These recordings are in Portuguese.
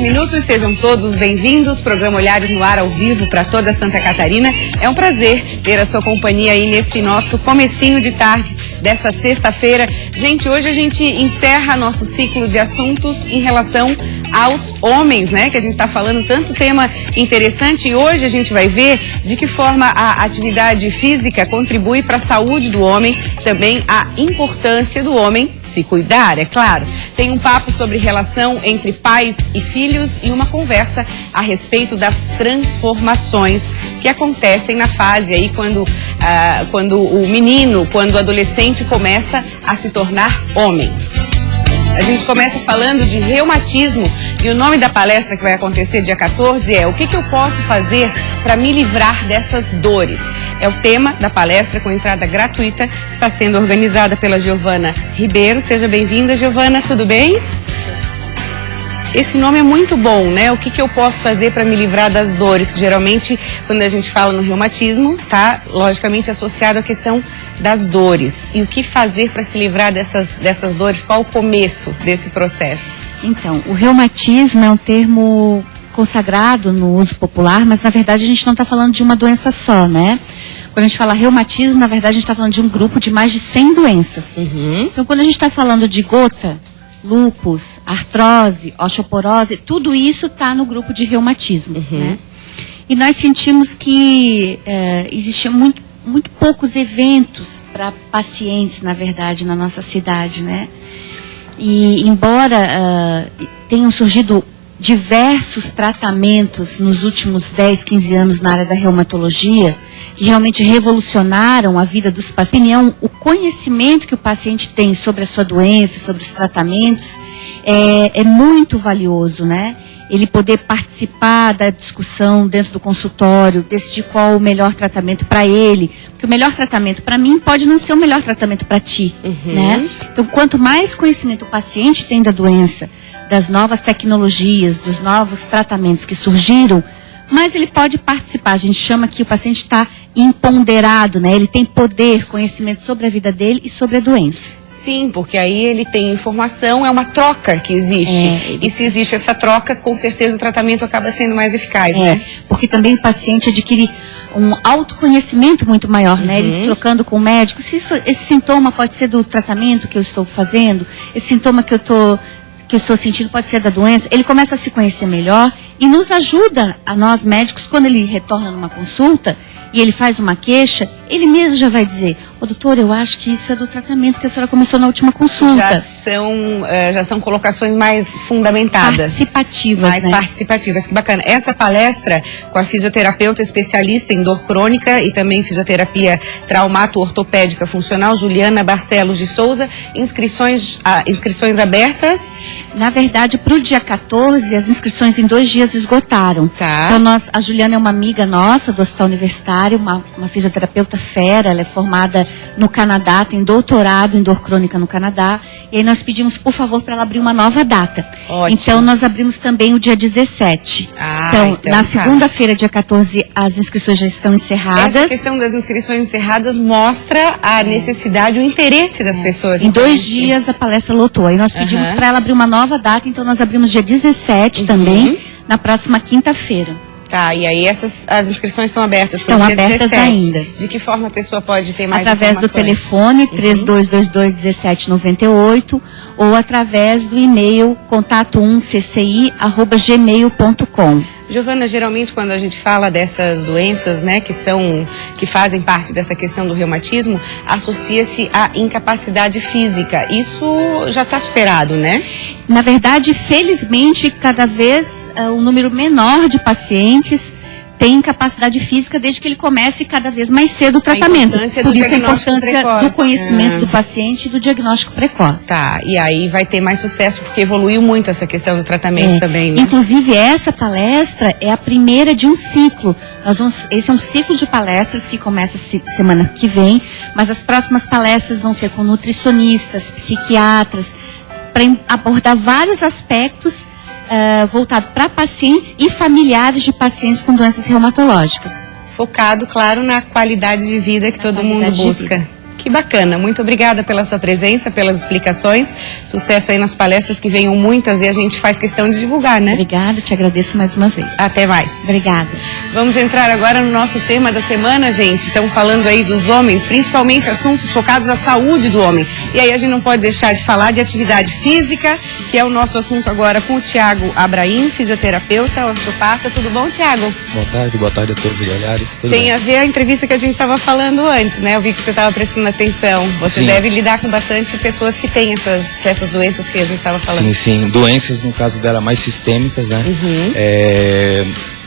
Minutos, sejam todos bem-vindos. Programa Olhares no Ar ao vivo para toda Santa Catarina. É um prazer ter a sua companhia aí nesse nosso comecinho de tarde dessa sexta-feira. Gente, hoje a gente encerra nosso ciclo de assuntos em relação aos homens, né? Que a gente está falando tanto tema interessante e hoje a gente vai ver de que forma a atividade física contribui para a saúde do homem, também a importância do homem se cuidar, é claro. Tem um papo sobre relação entre pais e filhos e uma conversa a respeito das transformações que acontecem na fase aí quando o menino, quando o adolescente começa a se tornar homem. A gente começa falando de reumatismo e o nome da palestra que vai acontecer dia 14 é: o que eu posso fazer para me livrar dessas dores? É o tema da palestra com entrada gratuita, está sendo organizada pela Giovana Ribeiro. Seja bem-vinda, Giovana, tudo bem? Esse nome é muito bom, né? O que eu posso fazer para me livrar das dores? Que geralmente, quando a gente fala no reumatismo, tá logicamente associado à questão das dores. E o que fazer para se livrar dessas dores? Qual o começo desse processo? Então, o reumatismo é um termo consagrado no uso popular, mas na verdade a gente não está falando de uma doença só, né? Quando a gente fala reumatismo, na verdade a gente está falando de um grupo de mais de 100 doenças. Então, quando a gente está falando de gota, lúpus, artrose, osteoporose, tudo isso está no grupo de reumatismo, né? E nós sentimos que existiam muito poucos eventos para pacientes, na verdade, na nossa cidade, né? E embora tenham surgido diversos tratamentos nos últimos 10, 15 anos na área da reumatologia, que realmente revolucionaram a vida dos pacientes, o conhecimento que o paciente tem sobre a sua doença, sobre os tratamentos, é muito valioso, né? Ele poder participar da discussão dentro do consultório, decidir qual o melhor tratamento para ele, porque o melhor tratamento para mim pode não ser o melhor tratamento para ti, né? Então, quanto mais conhecimento o paciente tem da doença, das novas tecnologias, dos novos tratamentos que surgiram, mais ele pode participar. A gente chama que o paciente está empoderado, né? Ele tem poder, conhecimento sobre a vida dele e sobre a doença. Sim, porque aí ele tem informação, é uma troca que existe. E se existe essa troca, com certeza o tratamento acaba sendo mais eficaz, né? Porque também o paciente adquire um autoconhecimento muito maior, né? Ele trocando com o médico, se esse sintoma pode ser do tratamento que eu estou fazendo, esse sintoma que eu estou sentindo pode ser da doença, ele começa a se conhecer melhor e nos ajuda, a nós médicos, quando ele retorna numa consulta e ele faz uma queixa, ele mesmo já vai dizer: ô doutor, eu acho que isso é do tratamento que a senhora começou na última consulta. Já são colocações mais fundamentadas. Participativas, mais participativas, que bacana. Essa palestra com a fisioterapeuta especialista em dor crônica e também fisioterapia traumato-ortopédica funcional, Juliana Barcelos de Souza, inscrições abertas. Na verdade, para o dia 14, as inscrições em 2 dias esgotaram. Tá. Então, a Juliana é uma amiga nossa do Hospital Universitário, uma fisioterapeuta fera, ela é formada no Canadá, tem doutorado em dor crônica no Canadá. E aí nós pedimos, por favor, para ela abrir uma nova data. Ótimo. Então, nós abrimos também o dia 17. Então, na segunda-feira, dia 14, as inscrições já estão encerradas. Essa questão das inscrições encerradas mostra a necessidade, o interesse das pessoas. Em 2 dias a palestra lotou. Aí nós pedimos para ela abrir uma nova data, então nós abrimos dia 17 também, na próxima quinta-feira. Tá, e aí as inscrições estão abertas? Estão abertas 17. ainda. De que forma a pessoa pode ter mais através informações? Do telefone 3222-1798 ou através do e-mail contato1cci@gmail.com. Giovana, geralmente quando a gente fala dessas doenças, né, que fazem parte dessa questão do reumatismo, associa-se à incapacidade física. Isso já está superado, né? Na verdade, felizmente, cada vez um número menor de pacientes tem incapacidade física desde que ele comece cada vez mais cedo o tratamento. Por isso a importância do conhecimento do paciente e do diagnóstico precoce. Tá, e aí vai ter mais sucesso porque evoluiu muito essa questão do tratamento também, né? Inclusive, essa palestra é a primeira de um ciclo. Esse é um ciclo de palestras que começa semana que vem, mas as próximas palestras vão ser com nutricionistas, psiquiatras, para abordar vários aspectos voltado para pacientes e familiares de pacientes com doenças reumatológicas. Focado, claro, na qualidade de vida que todo mundo busca. Que bacana, muito obrigada pela sua presença, pelas explicações, sucesso aí nas palestras que venham muitas e a gente faz questão de divulgar, né? Obrigada, te agradeço mais uma vez. Até mais. Obrigada. Vamos entrar agora no nosso tema da semana, gente. Estamos falando aí dos homens, principalmente assuntos focados na saúde do homem. E aí a gente não pode deixar de falar de atividade física, que é o nosso assunto agora com o Thiago Abraim, fisioterapeuta, osteopata. Tudo bom, Thiago? Boa tarde a todos os olhares. Tem a ver a entrevista que a gente estava falando antes, né? Eu vi que você estava prestando atenção. Você Sim. deve lidar com bastante pessoas que têm essas doenças que a gente estava falando. Sim. Doenças, no caso dela, mais sistêmicas, né?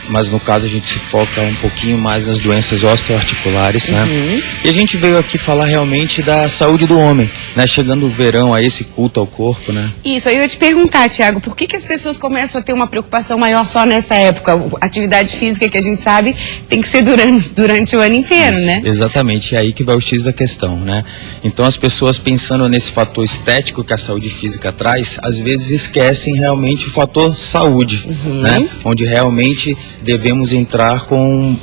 Mas no caso a gente se foca um pouquinho mais nas doenças osteoarticulares, né? E a gente veio aqui falar realmente da saúde do homem, né? Chegando o verão, a esse culto ao corpo, né? Isso, aí eu ia te perguntar, Thiago, por que as pessoas começam a ter uma preocupação maior só nessa época? Atividade física, que a gente sabe, tem que ser durante o ano inteiro, né? Exatamente, é aí que vai o X da questão, né? Então as pessoas pensando nesse fator estético que a saúde física traz, às vezes esquecem realmente o fator saúde, né? Onde realmente devemos entrar com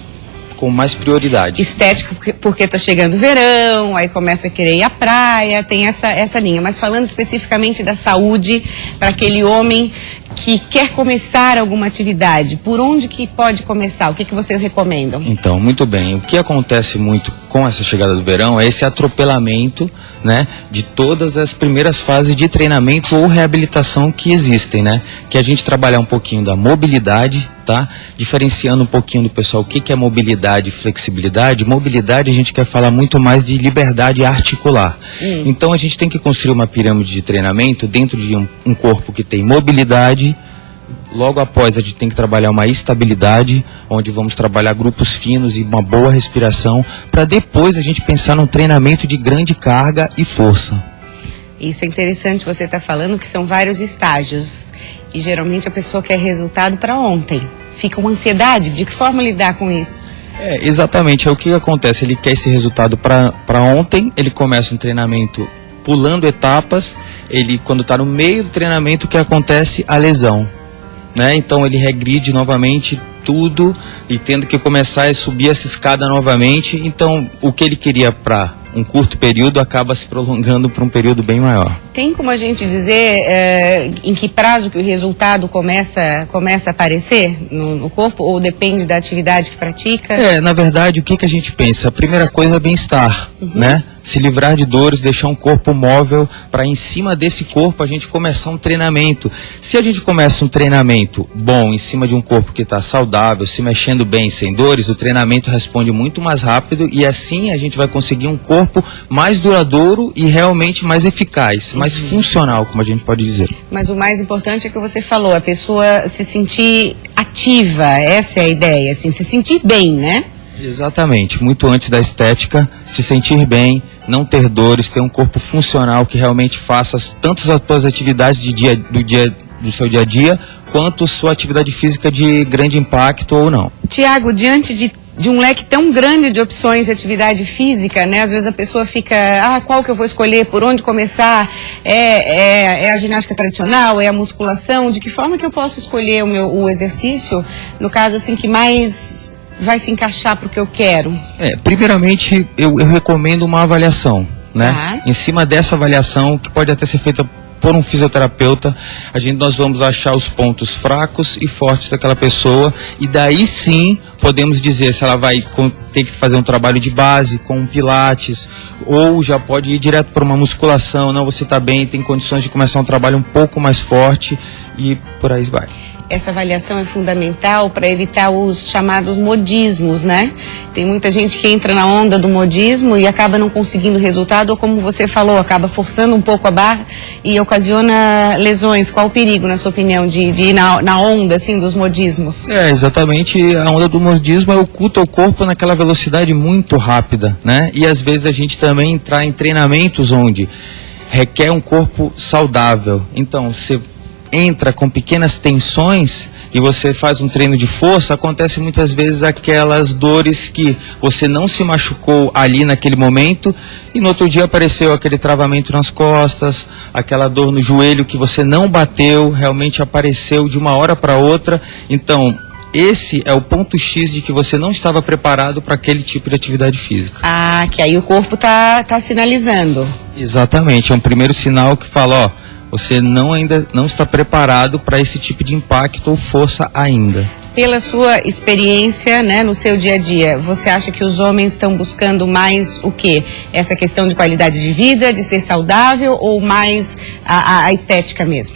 mais prioridade. Estético porque tá chegando o verão, aí começa a querer ir à praia, tem essa linha. Mas falando especificamente da saúde, para aquele homem que quer começar alguma atividade, por onde que pode começar? O que vocês recomendam? Então, muito bem. O que acontece muito com essa chegada do verão é esse atropelamento, né, de todas as primeiras fases de treinamento ou reabilitação que existem, né? Que a gente trabalhar um pouquinho da mobilidade, tá? Diferenciando um pouquinho do pessoal o que é mobilidade e flexibilidade. Mobilidade a gente quer falar muito mais de liberdade articular. Então a gente tem que construir uma pirâmide de treinamento dentro de um corpo que tem mobilidade. Logo após a gente tem que trabalhar uma estabilidade, onde vamos trabalhar grupos finos e uma boa respiração, para depois a gente pensar num treinamento de grande carga e força. Isso é interessante você estar falando, que são vários estágios. E geralmente a pessoa quer resultado para ontem. Fica uma ansiedade. De que forma lidar com isso? Exatamente. É o que acontece. Ele quer esse resultado para ontem, ele começa um treinamento pulando etapas, ele quando está no meio do treinamento, o que acontece? A lesão. Né? Então ele regride novamente tudo e tendo que começar a subir essa escada novamente. Então o que ele queria para um curto período acaba se prolongando para um período bem maior. Tem como a gente dizer em que prazo que o resultado começa a aparecer no corpo, ou depende da atividade que pratica? Na verdade, o que a gente pensa? A primeira coisa é bem-estar, né? Se livrar de dores, deixar um corpo móvel, para em cima desse corpo a gente começar um treinamento. Se a gente começa um treinamento bom em cima de um corpo que está saudável, se mexendo bem, sem dores, o treinamento responde muito mais rápido e assim a gente vai conseguir um corpo mais duradouro e realmente mais eficaz, mais funcional, como a gente pode dizer. Mas o mais importante é que você falou, a pessoa se sentir ativa, essa é a ideia, assim, se sentir bem, né? Exatamente, muito antes da estética, se sentir bem, não ter dores, ter um corpo funcional que realmente faça tanto as suas atividades do seu dia a dia, quanto sua atividade física de grande impacto ou não. Tiago, diante de um leque tão grande de opções de atividade física, né? Às vezes a pessoa fica, qual que eu vou escolher, por onde começar? É a ginástica tradicional, é a musculação? De que forma que eu posso escolher o exercício, no caso assim, que mais vai se encaixar para o que eu quero? Primeiramente, eu recomendo uma avaliação, né? Em cima dessa avaliação, que pode até ser feita por um fisioterapeuta, nós vamos achar os pontos fracos e fortes daquela pessoa e daí sim podemos dizer se ela vai ter que fazer um trabalho de base com um pilates ou já pode ir direto para uma musculação. Não, você está bem, tem condições de começar um trabalho um pouco mais forte e por aí vai. Essa avaliação é fundamental para evitar os chamados modismos, né? Tem muita gente que entra na onda do modismo e acaba não conseguindo resultado, ou como você falou, acaba forçando um pouco a barra e ocasiona lesões. Qual o perigo, na sua opinião, de ir na onda, assim, dos modismos? Exatamente. A onda do modismo oculta o corpo naquela velocidade muito rápida, né? E às vezes a gente também entrar em treinamentos onde requer um corpo saudável. Então, você entra com pequenas tensões e você faz um treino de força, acontece muitas vezes aquelas dores que você não se machucou ali naquele momento e no outro dia apareceu aquele travamento nas costas, aquela dor no joelho que você não bateu, realmente apareceu de uma hora para outra. Então, esse é o ponto X de que você não estava preparado para aquele tipo de atividade física. Ah, que aí o corpo tá sinalizando. Exatamente, é um primeiro sinal que fala, ó, você ainda não está preparado para esse tipo de impacto ou força ainda. Pela sua experiência, né, no seu dia a dia, você acha que os homens estão buscando mais o quê? Essa questão de qualidade de vida, de ser saudável, ou mais a estética mesmo?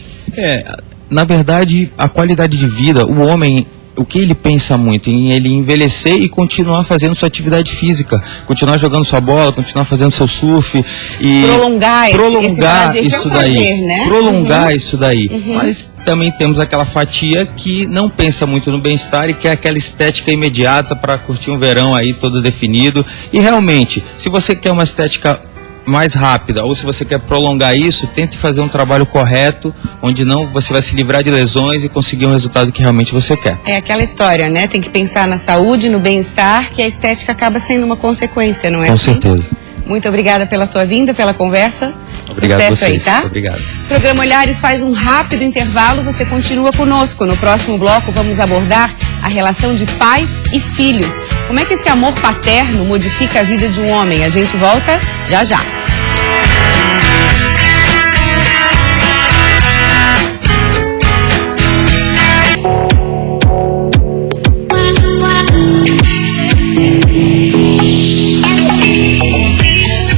Na verdade, a qualidade de vida, o homem, o que ele pensa muito? Em ele envelhecer e continuar fazendo sua atividade física, continuar jogando sua bola, continuar fazendo seu surf e prolongar esse prazer, isso que é um prazer, daí, né? prolongar isso daí. Mas também temos aquela fatia que não pensa muito no bem-estar e quer aquela estética imediata para curtir um verão aí todo definido. E realmente, se você quer uma estética mais rápida, ou se você quer prolongar isso, tente fazer um trabalho correto, onde não você vai se livrar de lesões e conseguir um resultado que realmente você quer. É aquela história, né? Tem que pensar na saúde, no bem-estar, que a estética acaba sendo uma consequência, não é? Com certeza. Muito obrigada pela sua vinda, pela conversa. Obrigado a Sucesso vocês. aí, tá? Obrigado. O programa Olhares faz um rápido intervalo, você continua conosco. No próximo bloco vamos abordar a relação de pais e filhos. Como é que esse amor paterno modifica a vida de um homem? A gente volta já já.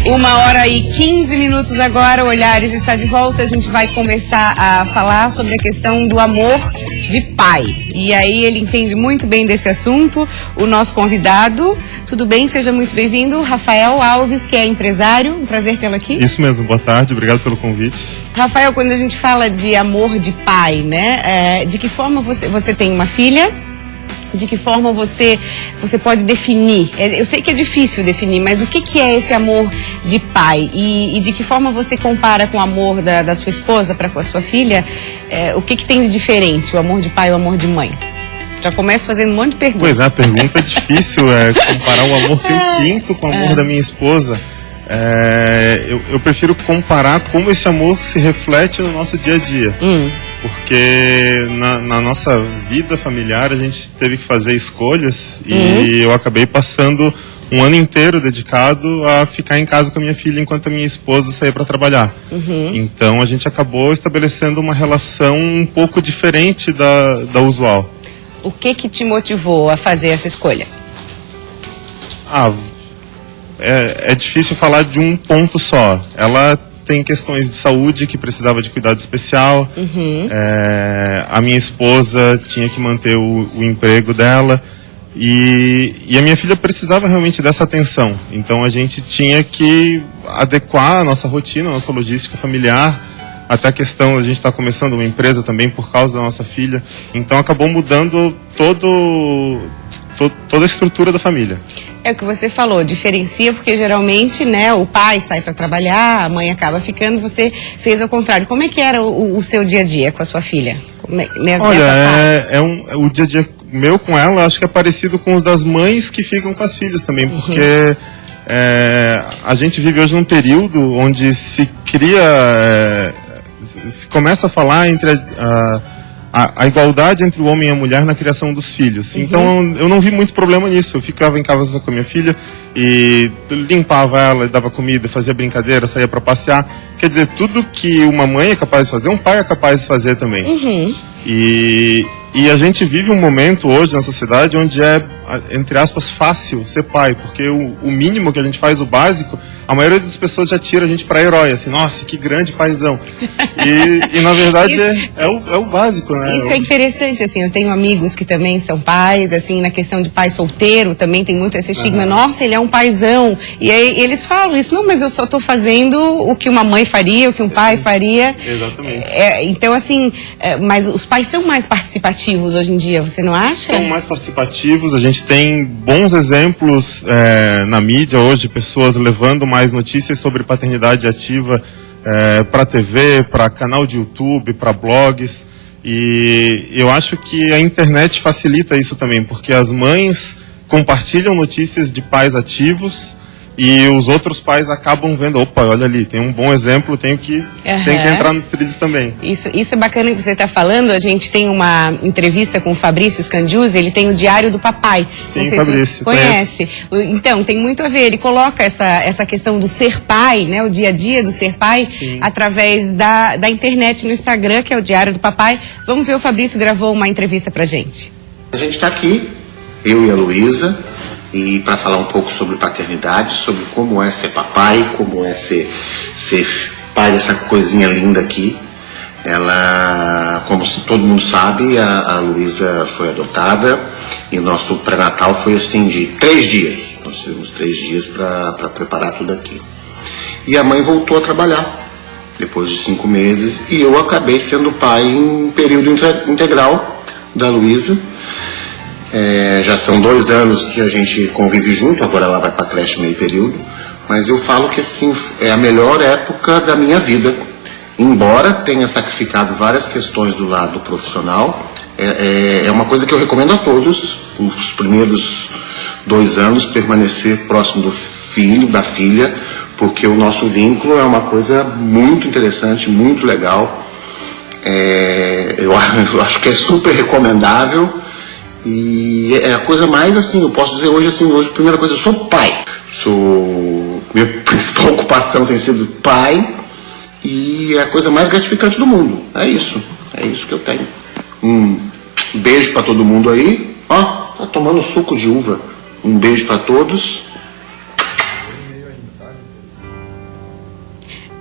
Uma hora e 15 minutos agora, o Olhares está de volta. A gente vai começar a falar sobre a questão do amor de pai. E aí ele entende muito bem desse assunto, o nosso convidado. Tudo bem? Seja muito bem-vindo, Rafael Alves, que é empresário. Um prazer tê-lo aqui. Isso mesmo, boa tarde, obrigado pelo convite. Rafael, quando a gente fala de amor de pai, né? De que forma você tem uma filha? De que forma você pode definir? Eu sei que é difícil definir, mas o que é esse amor de pai? E de que forma você compara com o amor da sua esposa para com a sua filha? O que tem de diferente, o amor de pai e o amor de mãe? Já começo fazendo um monte de perguntas. Pois é, a pergunta é difícil, comparar o amor que eu sinto com o amor da minha esposa. Eu prefiro comparar como esse amor se reflete no nosso dia a dia. Porque na nossa vida familiar a gente teve que fazer escolhas e eu acabei passando um ano inteiro dedicado a ficar em casa com a minha filha enquanto a minha esposa saía para trabalhar. Então a gente acabou estabelecendo uma relação um pouco diferente da usual. O que te motivou a fazer essa escolha? É difícil falar de um ponto só. Ela tem questões de saúde que precisava de cuidado especial. A minha esposa tinha que manter o emprego dela. E a minha filha precisava realmente dessa atenção. Então a gente tinha que adequar a nossa rotina, a nossa logística familiar. Até a questão, a gente está começando uma empresa também por causa da nossa filha. Então acabou mudando toda a estrutura da família. É o que você falou, diferencia porque geralmente, né, o pai sai para trabalhar, a mãe acaba ficando, você fez ao contrário. Como é que era o seu dia a dia com a sua filha? Olha, o dia a dia meu com ela, acho que é parecido com os das mães que ficam com as filhas também, porque a gente vive hoje num período onde se começa a falar entre a igualdade entre o homem e a mulher na criação dos filhos. Então eu não vi muito problema nisso. Eu ficava em casa com a minha filha e limpava ela, dava comida, fazia brincadeira, saía para passear. Quer dizer, tudo que uma mãe é capaz de fazer, um pai é capaz de fazer também. E a gente vive um momento hoje na sociedade onde é, entre aspas, fácil ser pai, porque o mínimo que a gente faz, o básico, a maioria das pessoas já tira a gente para herói, assim, nossa, que grande paizão. E na verdade é o básico, né? Isso é interessante, assim, eu tenho amigos que também são pais, assim, na questão de pai solteiro, também tem muito esse estigma, nossa, ele é um paizão. E aí eles falam isso, não, mas eu só estou fazendo o que uma mãe faria, o que um pai faria. Exatamente. Então, assim, mas os pais estão mais participativos hoje em dia, você não acha? Estão mais participativos, a gente tem bons exemplos na mídia hoje, de pessoas levando mais notícias sobre paternidade ativa para TV, para canal de YouTube, para blogs. E eu acho que a internet facilita isso também, porque as mães compartilham notícias de pais ativos e os outros pais acabam vendo, opa, olha ali, tem um bom exemplo, tenho que entrar nos trilhos também. Isso é bacana que você está falando. A gente tem uma entrevista com o Fabrício Scandiuzzi, ele tem o Diário do Papai. Sim, não sei Fabrício, se você conhece. Então, tem muito a ver, ele coloca essa questão do ser pai, né, o dia a dia do ser pai, através da internet no Instagram, que é o Diário do Papai. Vamos ver, o Fabrício gravou uma entrevista pra gente. A gente está aqui, eu e a Luísa, e para falar um pouco sobre paternidade, sobre como é ser papai, como é ser pai dessa coisinha linda aqui. Ela, como todo mundo sabe, a Luísa foi adotada e o nosso pré-natal foi assim de 3 dias. Nós tivemos 3 dias para preparar tudo aqui. E a mãe voltou a trabalhar depois de 5 meses e eu acabei sendo pai em período integral da Luísa. Já são 2 anos que a gente convive junto, agora ela vai para a creche meio período, mas eu falo que assim, é a melhor época da minha vida, embora tenha sacrificado várias questões do lado profissional. É uma coisa que eu recomendo a todos, os primeiros 2 anos, permanecer próximo do filho, da filha, porque o nosso vínculo é uma coisa muito interessante, muito legal. Eu acho que é super recomendável. E é a coisa mais assim, eu posso dizer hoje assim, hoje a primeira coisa, eu sou pai. Minha principal ocupação tem sido pai e é a coisa mais gratificante do mundo. É isso que eu tenho. Um beijo para todo mundo aí. Ó, tá tomando suco de uva. Um beijo para todos.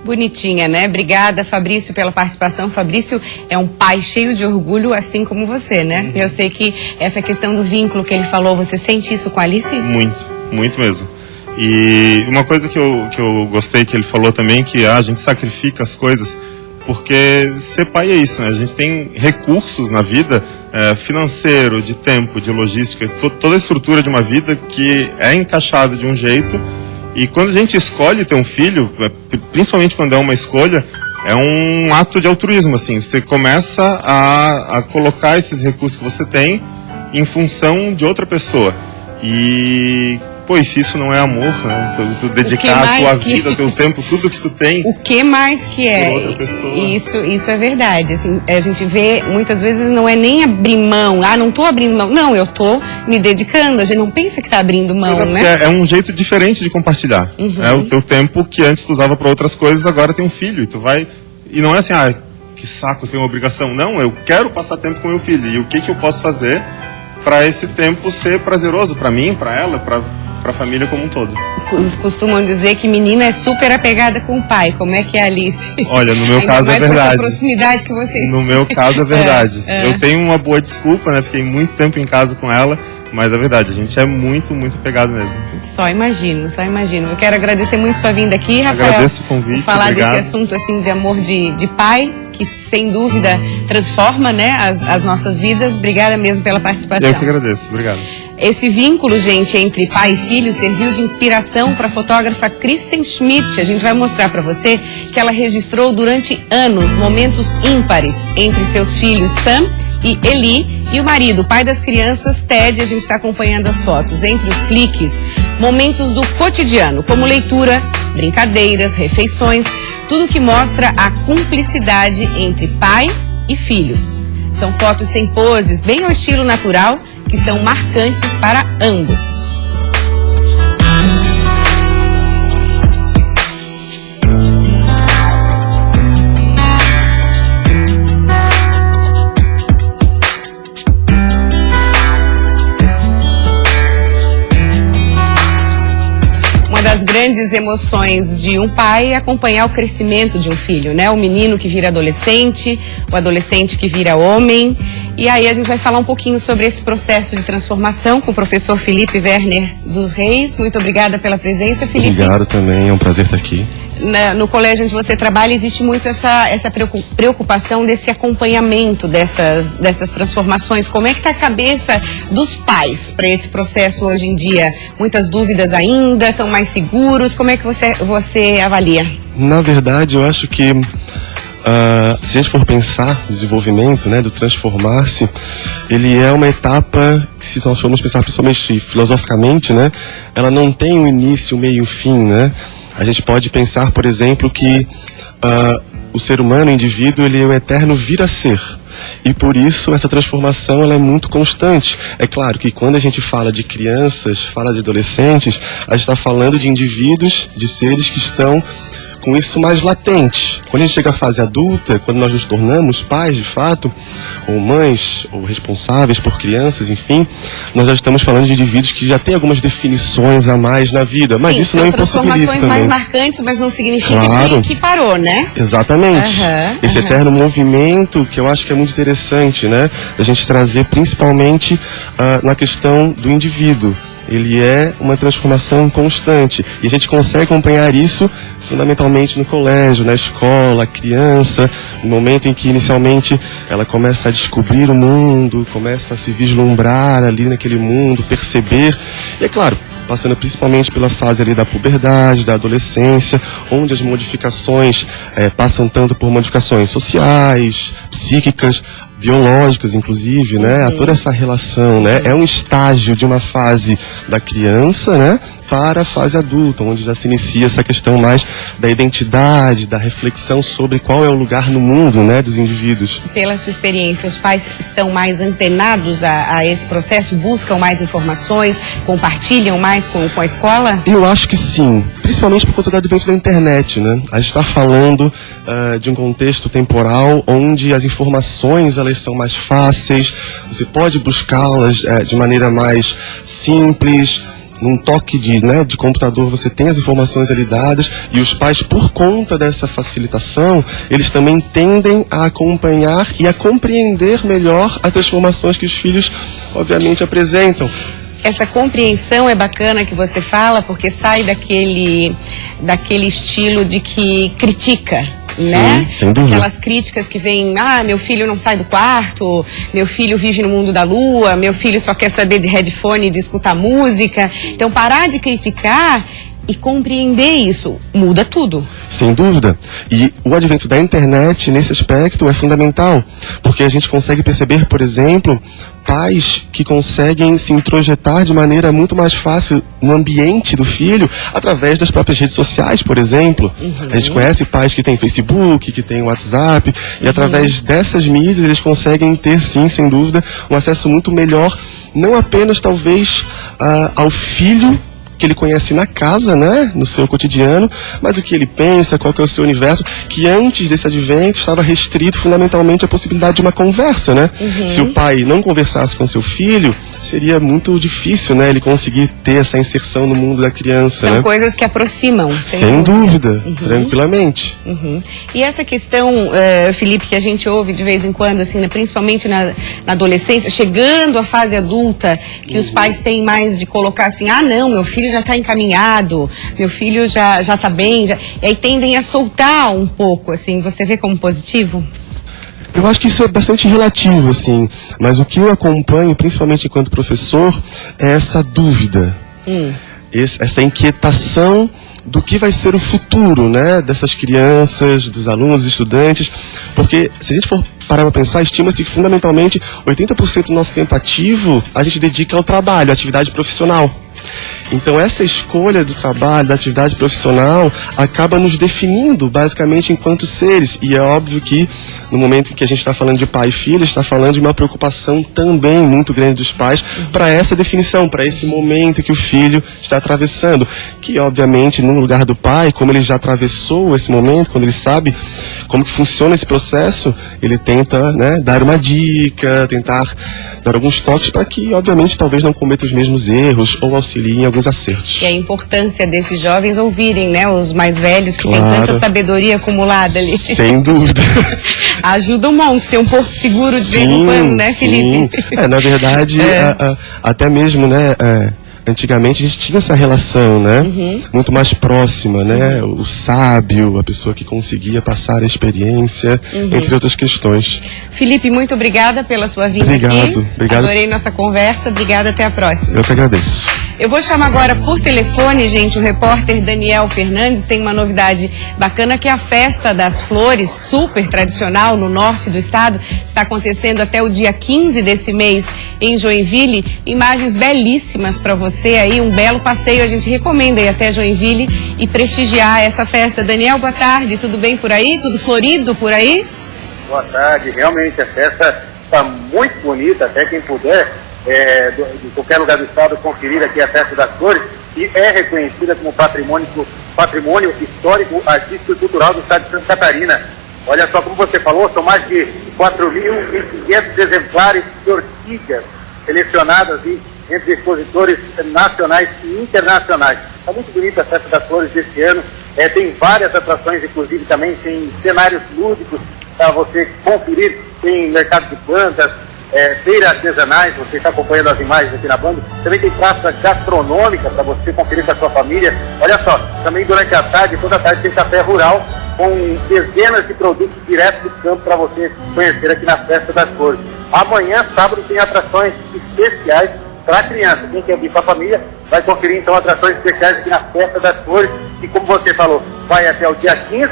Bonitinha, né? Obrigada, Fabrício, pela participação. Fabrício é um pai cheio de orgulho, assim como você, né? Eu sei que essa questão do vínculo que ele falou, você sente isso com a Alice? Muito, muito mesmo. E uma coisa que eu gostei que ele falou também, que a gente sacrifica as coisas, porque ser pai é isso, né? A gente tem recursos na vida, financeiro, de tempo, de logística, toda a estrutura de uma vida que é encaixada de um jeito. E quando a gente escolhe ter um filho, principalmente quando é uma escolha, é um ato de altruísmo, assim. Você começa a colocar esses recursos que você tem em função de outra pessoa. E, pois, se isso não é amor, né? Tu dedicar a tua vida, o teu tempo, tudo que tu tem... O que mais que é? Por outra pessoa. Isso é verdade. Assim, a gente vê, muitas vezes, não é nem abrir mão. Ah, não tô abrindo mão. Não, eu tô me dedicando. A gente não pensa que tá abrindo mão, né? É um jeito diferente de compartilhar. É o teu tempo que antes tu usava para outras coisas, agora tem um filho. E tu vai... E não é assim, que saco, eu tenho uma obrigação. Não, eu quero passar tempo com meu filho. E o que eu posso fazer para esse tempo ser prazeroso para mim, para ela, para a família como um todo. Costumam dizer que menina é super apegada com o pai. Como é que é a Alice? Olha, no meu caso é verdade. Com essa proximidade que vocês... No meu caso é verdade. Eu tenho uma boa desculpa, né? Fiquei muito tempo em casa com ela, mas é verdade, a gente é muito, muito apegado mesmo. Só imagino. Eu quero agradecer muito sua vinda aqui, Rafael. Agradeço o convite, por falar obrigado. desse assunto assim de amor de pai, que sem dúvida transforma, né, as nossas vidas. Obrigada mesmo pela participação. Eu que agradeço, obrigado. Esse vínculo, gente, entre pai e filho serviu de inspiração para a fotógrafa Kristen Schmidt. A gente vai mostrar para você que ela registrou durante anos momentos ímpares entre seus filhos Sam e Eli e o marido, o pai das crianças, Ted. A gente está acompanhando as fotos. Entre os cliques, momentos do cotidiano, como leitura, brincadeiras, refeições, tudo que mostra a cumplicidade entre pai e filhos. São fotos sem poses, bem ao estilo natural, que são marcantes para ambos. Uma das grandes emoções de um pai é acompanhar o crescimento de um filho, né? O menino que vira adolescente, o adolescente que vira homem. E aí a gente vai falar um pouquinho sobre esse processo de transformação com o professor Felipe Werner dos Reis. Muito obrigada pela presença, Felipe. Obrigado também, é um prazer estar aqui. No colégio onde você trabalha existe muito essa preocupação desse acompanhamento dessas transformações. Como é que está a cabeça dos pais para esse processo hoje em dia? Muitas dúvidas ainda, estão mais seguros? Como é que você avalia? Na verdade, eu acho que se a gente for pensar o desenvolvimento, né, do transformar-se, ele é uma etapa que, se nós formos pensar principalmente filosoficamente, né, ela não tem um início, um meio e um fim, né? A gente pode pensar, por exemplo, que o ser humano, o indivíduo, ele é o eterno vir a ser. E por isso essa transformação ela é muito constante. É claro que quando a gente fala de crianças, fala de adolescentes, a gente está falando de indivíduos, de seres que estão com isso mais latente. Quando a gente chega à fase adulta, quando nós nos tornamos pais de fato, ou mães, ou responsáveis por crianças, enfim, nós já estamos falando de indivíduos que já têm algumas definições a mais na vida, mas Sim, isso não impossibilita transformações também. mais marcantes, mas não significa Claro. que parou, né? Exatamente. Esse eterno movimento que eu acho que é muito interessante, né? A gente trazer principalmente na questão do indivíduo. Ele é uma transformação constante. E a gente consegue acompanhar isso fundamentalmente no colégio, na escola, a criança, no momento em que inicialmente ela começa a descobrir o mundo, começa a se vislumbrar ali naquele mundo, perceber. E é claro, passando principalmente pela fase ali da puberdade, da adolescência, onde as modificações passam tanto por modificações sociais, psíquicas, biológicas, inclusive, né? Há toda essa relação, né? É um estágio de uma fase da criança, né? Para a fase adulta, onde já se inicia essa questão mais da identidade, da reflexão sobre qual é o lugar no mundo, né? Dos indivíduos. Pela sua experiência, os pais estão mais antenados a esse processo, buscam mais informações, compartilham mais com a escola? Eu acho que sim, principalmente por conta do advento da internet, né? A gente está falando de um contexto temporal onde as informações elas são mais fáceis, você pode buscá-las de maneira mais simples. Num toque de computador você tem as informações ali dadas, e os pais, por conta dessa facilitação, eles também tendem a acompanhar e a compreender melhor as transformações que os filhos obviamente apresentam. Essa compreensão é bacana que você fala, porque sai daquele estilo de que critica, né? Sim, sem dúvida. Aquelas críticas que vêm, meu filho não sai do quarto, meu filho vive no mundo da lua, meu filho só quer saber de headphone e de escutar música. Então, parar de criticar e compreender isso muda tudo. Sem dúvida. E o advento da internet, nesse aspecto, é fundamental, porque a gente consegue perceber, por exemplo, pais que conseguem se introjetar de maneira muito mais fácil no ambiente do filho, através das próprias redes sociais, por exemplo. A gente conhece pais que têm Facebook, que têm WhatsApp, e através dessas mídias eles conseguem ter, sim, sem dúvida, um acesso muito melhor, não apenas, talvez, ao filho que ele conhece na casa, né, no seu cotidiano, mas o que ele pensa, qual que é o seu universo, que antes desse advento estava restrito fundamentalmente à possibilidade de uma conversa, né? Se o pai não conversasse com seu filho, seria muito difícil, né, ele conseguir ter essa inserção no mundo da criança, São né? coisas que aproximam. Sem dúvida, tranquilamente. E essa questão, Felipe, que a gente ouve de vez em quando, assim, né, principalmente na adolescência, chegando à fase adulta, que os pais têm mais de colocar assim, não, meu filho já está encaminhado, meu filho já está bem, e aí tendem a soltar um pouco, assim, você vê como positivo? Eu acho que isso é bastante relativo, assim, mas o que eu acompanho, principalmente enquanto professor, é essa dúvida, essa inquietação do que vai ser o futuro, né, dessas crianças, dos alunos, dos estudantes, porque se a gente for parar para pensar, estima-se que fundamentalmente 80% do nosso tempo ativo a gente dedica ao trabalho, à atividade profissional. Então essa escolha do trabalho, da atividade profissional, acaba nos definindo basicamente enquanto seres. E é óbvio que no momento em que a gente está falando de pai e filho, está falando de uma preocupação também muito grande dos pais para essa definição, para esse momento que o filho está atravessando. Que obviamente no lugar do pai, como ele já atravessou esse momento, quando ele sabe como que funciona esse processo, ele tenta, né, dar uma dica, tentar dar alguns toques para que, obviamente, talvez não cometa os mesmos erros ou auxiliem em alguns acertos. E a importância desses jovens ouvirem, né, os mais velhos que têm tanta sabedoria acumulada ali. Sem dúvida. Ajuda um monte, ter um porto seguro de vez em quando, né, Felipe? Na verdade, até mesmo, né, antigamente a gente tinha essa relação, né, muito mais próxima, né, o sábio, a pessoa que conseguia passar a experiência, entre outras questões. Felipe, muito obrigada pela sua vinda aqui. Obrigado. Adorei nossa conversa, obrigada, até a próxima. Eu que agradeço. Eu vou chamar agora por telefone, gente, o repórter Daniel Fernandes. Tem uma novidade bacana, que é a Festa das Flores, super tradicional no norte do estado. Está acontecendo até o dia 15 desse mês em Joinville. Imagens belíssimas para você aí, um belo passeio. A gente recomenda ir até Joinville e prestigiar essa festa. Daniel, boa tarde, tudo bem por aí? Tudo florido por aí? Boa tarde, realmente a festa está muito bonita, até quem puder, de qualquer lugar do estado, conferir aqui a Festa das Flores, que é reconhecida como patrimônio histórico, artístico e cultural do estado de Santa Catarina. Olha só, como você falou, são mais de 4.500 exemplares de orquídeas selecionadas entre expositores nacionais e internacionais. Está muito bonita a Festa das Flores desse ano. Tem várias atrações, inclusive também tem cenários lúdicos para você conferir. Tem mercado de plantas, feiras artesanais, você está acompanhando as imagens aqui na banda. Também tem praça gastronômica para você conferir com a sua família. Olha só, também durante a tarde, toda a tarde tem café rural com dezenas de produtos direto do campo para você conhecer aqui na Festa das Flores. Amanhã, sábado, tem atrações especiais para criança. Quem quer vir com a família vai conferir então atrações especiais aqui na Festa das Flores, que, como você falou, vai até o dia 15.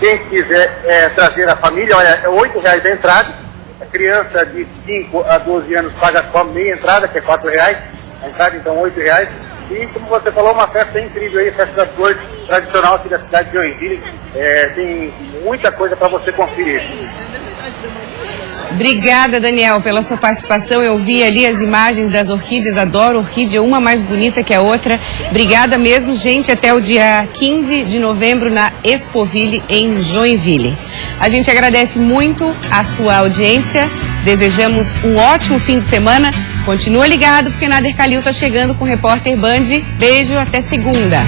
Quem quiser trazer a família, olha, é R$8 a entrada. A criança de 5 a 12 anos paga só meia entrada, que é R$4. A entrada, então, R$8. E, como você falou, uma festa incrível aí, Festa das Flores, tradicional aqui da cidade de Joinville. Tem muita coisa para você conferir. Obrigada, Daniel, pela sua participação. Eu vi ali as imagens das orquídeas, adoro orquídea, uma mais bonita que a outra. Obrigada mesmo, gente, até o dia 15 de novembro na Expoville, em Joinville. A gente agradece muito a sua audiência, desejamos um ótimo fim de semana. Continua ligado, porque Nader Kalil está chegando com o Repórter Band. Beijo, até segunda.